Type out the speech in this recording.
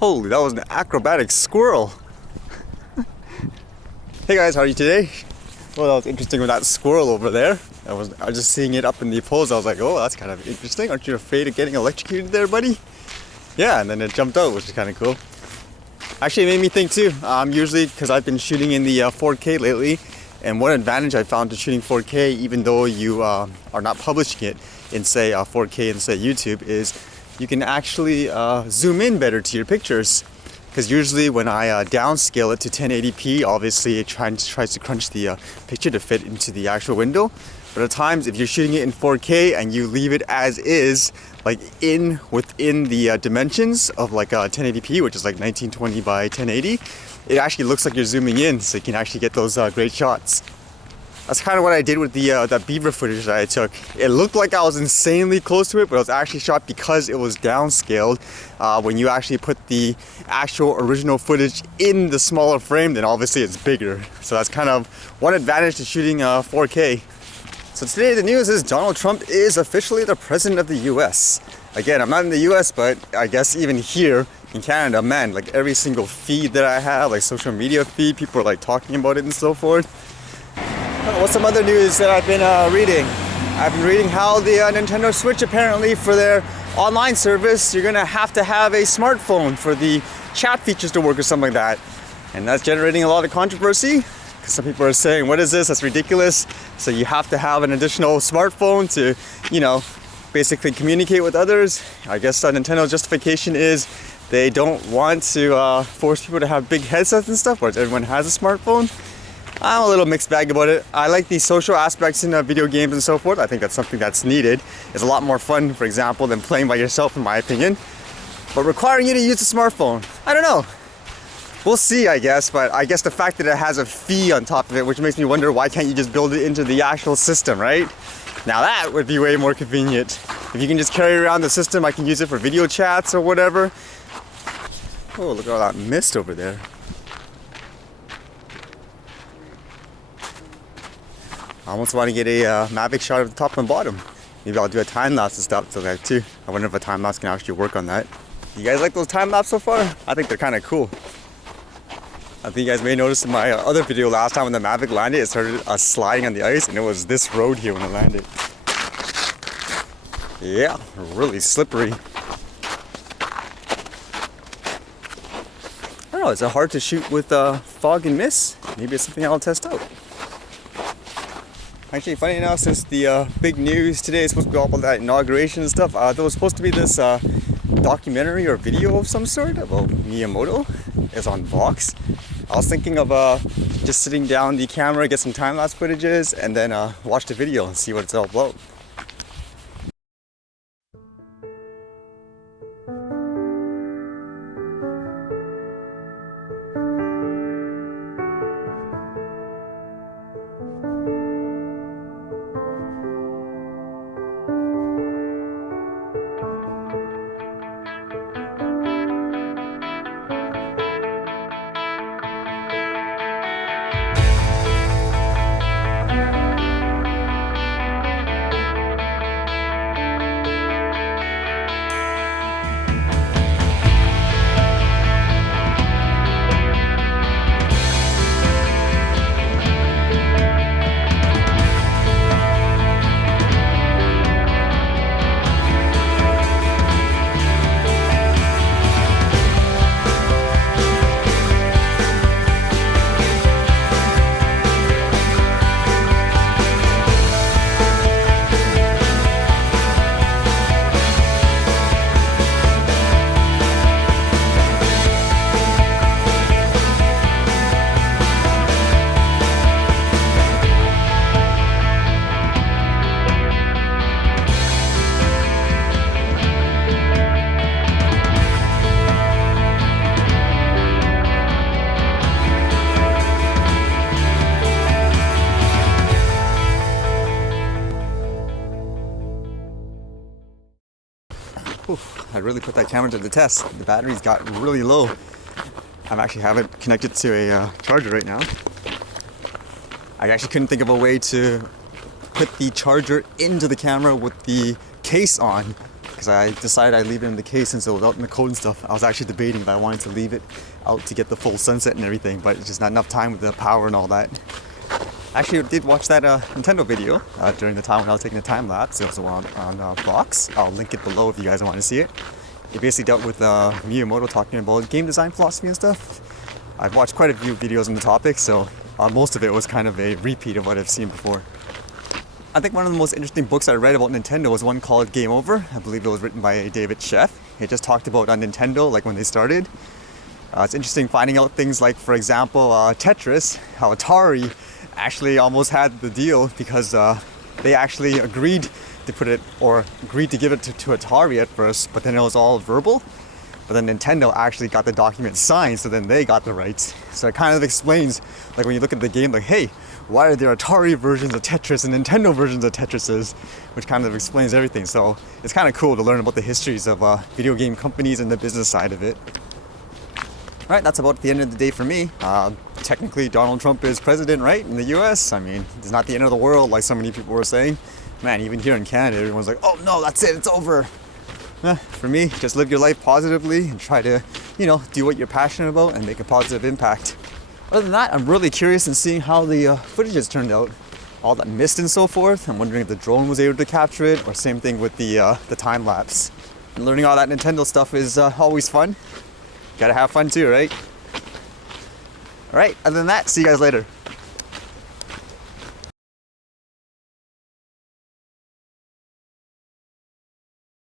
Holy, that was an acrobatic squirrel. Hey guys, how are you today? Well, that was interesting with that squirrel over there. I was just seeing it up in the poles. I was like, oh, that's kind of interesting. Aren't you afraid of getting electrocuted there, buddy? Yeah, and then it jumped out, which is kind of cool. Actually, it made me think too. Usually, because I've been shooting in the 4K lately, and one advantage I found to shooting 4K, even though you are not publishing it in, say, 4K and, say, YouTube, is you can actually zoom in better to your pictures. Because usually when I downscale it to 1080p, obviously it tries to crunch the picture to fit into the actual window. But at times, if you're shooting it in 4K and you leave it as is, like within the dimensions of like 1080p, which is like 1920 by 1080, it actually looks like you're zooming in, so you can actually get those great shots. That's kind of what I did with the that beaver footage that I took. It looked like I was insanely close to it, but it was actually shot because it was downscaled. When you actually put the actual original footage in the smaller frame, then obviously it's bigger. So that's kind of one advantage to shooting 4K. So today the news is Donald Trump is officially the president of the US. Again, I'm not in the US, but I guess even here in Canada, man, like every single feed that I have, like social media feed, people are like talking about it and so forth. What's some other news that I've been reading? I've been reading how the Nintendo Switch, apparently for their online service, you're gonna have to have a smartphone for the chat features to work or something like that. And that's generating a lot of controversy. Some people are saying, what is this? That's ridiculous. So you have to have an additional smartphone to, you know, basically communicate with others. I guess Nintendo's justification is they don't want to force people to have big headsets and stuff, whereas everyone has a smartphone. I'm a little mixed bag about it. I like the social aspects in video games and so forth. I think that's something that's needed. It's a lot more fun, for example, than playing by yourself, in my opinion. But requiring you to use a smartphone, I don't know. We'll see, I guess, but I guess the fact that it has a fee on top of it, which makes me wonder why can't you just build it into the actual system, right? Now that would be way more convenient. If you can just carry around the system, I can use it for video chats or whatever. Oh, look at all that mist over there. I almost want to get a Mavic shot of the top and bottom. Maybe I'll do a time lapse and stuff to that too. I wonder if a time lapse can actually work on that. You guys like those time lapse so far? I think they're kind of cool. I think you guys may notice in my other video last time when the Mavic landed, it started sliding on the ice, and it was this road here when it landed. Yeah, really slippery. I don't know, is it hard to shoot with fog and mist? Maybe it's something I'll test out. Actually, funny enough, since the big news today is supposed to be all about that inauguration and stuff, there was supposed to be this documentary or video of some sort about Miyamoto. It's on Vox. I was thinking of just sitting down the camera, get some time-lapse footages, and then watch the video and see what it's all about. I really put that camera to the test. The batteries got really low. I actually have it connected to a charger right now. I actually couldn't think of a way to put the charger into the camera with the case on. because I decided I'd leave it in the case since it was out in the code and stuff. I was actually debating if I wanted to leave it out to get the full sunset and everything, but it's just not enough time with the power and all that. Actually, I did watch that Nintendo video during the time when I was taking a time lapse. It was on Vox. I'll link it below if you guys want to see it. It basically dealt with Miyamoto talking about game design philosophy and stuff. I've watched quite a few videos on the topic, so most of it was kind of a repeat of what I've seen before. I think one of the most interesting books I read about Nintendo was one called Game Over. I believe it was written by David Sheff. It just talked about Nintendo, like when they started. It's interesting finding out things like, for example, Tetris, how Atari actually almost had the deal because they actually agreed to put it, or agreed to give it to Atari at first, but then it was all verbal. But then Nintendo actually got the document signed, so then they got the rights. So it kind of explains, like when you look at the game, like, hey, why are there Atari versions of Tetris and Nintendo versions of Tetrises? Which kind of explains everything. So it's kind of cool to learn about the histories of video game companies and the business side of it. Alright, that's about the end of the day for me. Technically, Donald Trump is president, right, in the US? I mean, it's not the end of the world like so many people were saying. Man, even here in Canada, everyone's like, oh no, that's it, it's over. For me, just live your life positively and try to, do what you're passionate about and make a positive impact. Other than that, I'm really curious in seeing how the footage has turned out. All that mist and so forth. I'm wondering if the drone was able to capture it, or same thing with the time lapse. And learning all that Nintendo stuff is always fun. Gotta have fun too, right? Alright, other than that, see you guys later.